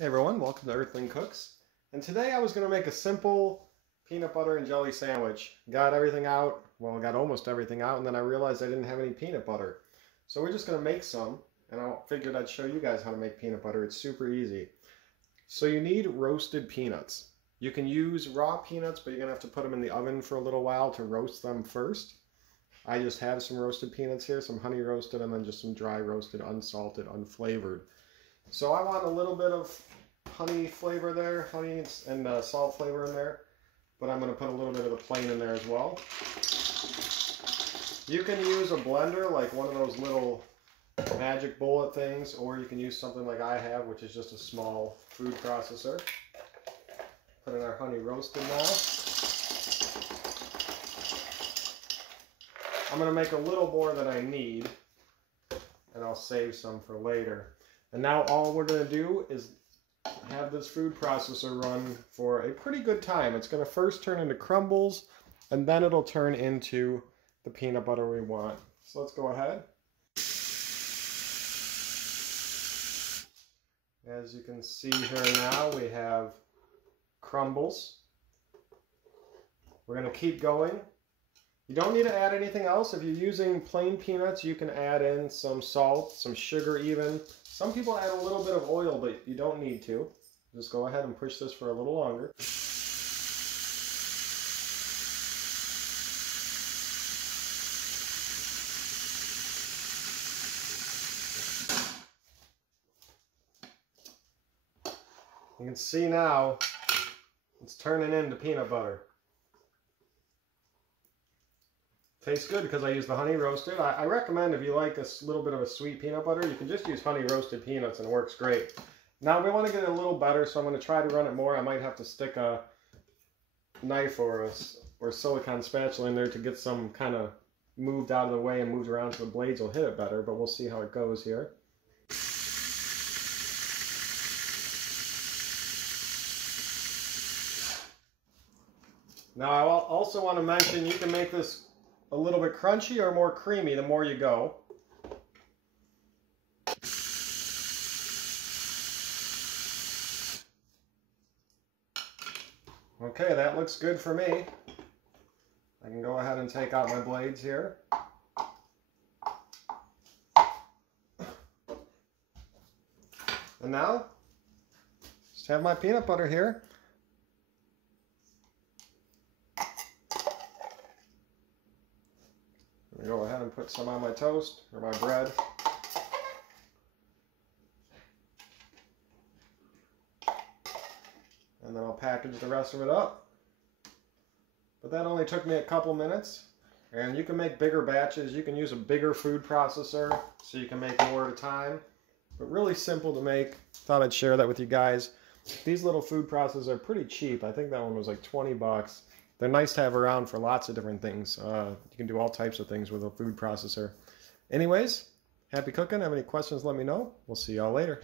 Hey everyone, welcome to Earthling Cooks. And today I was going to make a simple peanut butter and jelly sandwich. Got everything out, well, got almost everything out, and then I realized I didn't have any peanut butter. So we're just going to make some, and I figured I'd show you guys how to make peanut butter. It's super easy. So you need roasted peanuts. You can use raw peanuts, but you're going to have to put them in the oven for a little while to roast them first. I just have some roasted peanuts here, some honey roasted, and then just some dry roasted, unsalted, unflavored. So I want a little bit of honey flavor there, honey and salt flavor in there, but I'm going to put a little bit of the plain in there as well. You can use a blender, like one of those little magic bullet things, or you can use something like I have, which is just a small food processor. Put in our honey roasted now. I'm going to make a little more than I need, and I'll save some for later. And now all we're going to do is have this food processor run for a pretty good time. It's going to first turn into crumbles, and then it'll turn into the peanut butter we want. So let's go ahead. As you can see here now, we have crumbles. We're going to keep going. You don't need to add anything else. If you're using plain peanuts, you can add in some salt, some sugar even. Some people add a little bit of oil, but you don't need to. Just go ahead and push this for a little longer. You can see now it's turning into peanut butter. Tastes good because I use the honey roasted. I recommend if you like a little bit of a sweet peanut butter, you can just use honey roasted peanuts and it works great. Now we want to get it a little better, so I'm going to try to run it more. I might have to stick a knife or silicone spatula in there to get some kind of moved out of the way and moved around so the blades will hit it better, but we'll see how it goes here. Now I also want to mention you can make this a little bit crunchy or more creamy the more you go. Okay, that looks good for me. I can go ahead and take out my blades here. And now, just have my peanut butter here. I'm going to go ahead and put some on my toast or my bread. And then I'll package the rest of it up. But that only took me a couple minutes. And you can make bigger batches. You can use a bigger food processor so you can make more at a time. But really simple to make. Thought I'd share that with you guys. These little food processors are pretty cheap. I think that one was like 20 bucks. They're nice to have around for lots of different things. You can do all types of things with a food processor. Anyways, happy cooking. Have any questions, let me know. We'll see y'all later.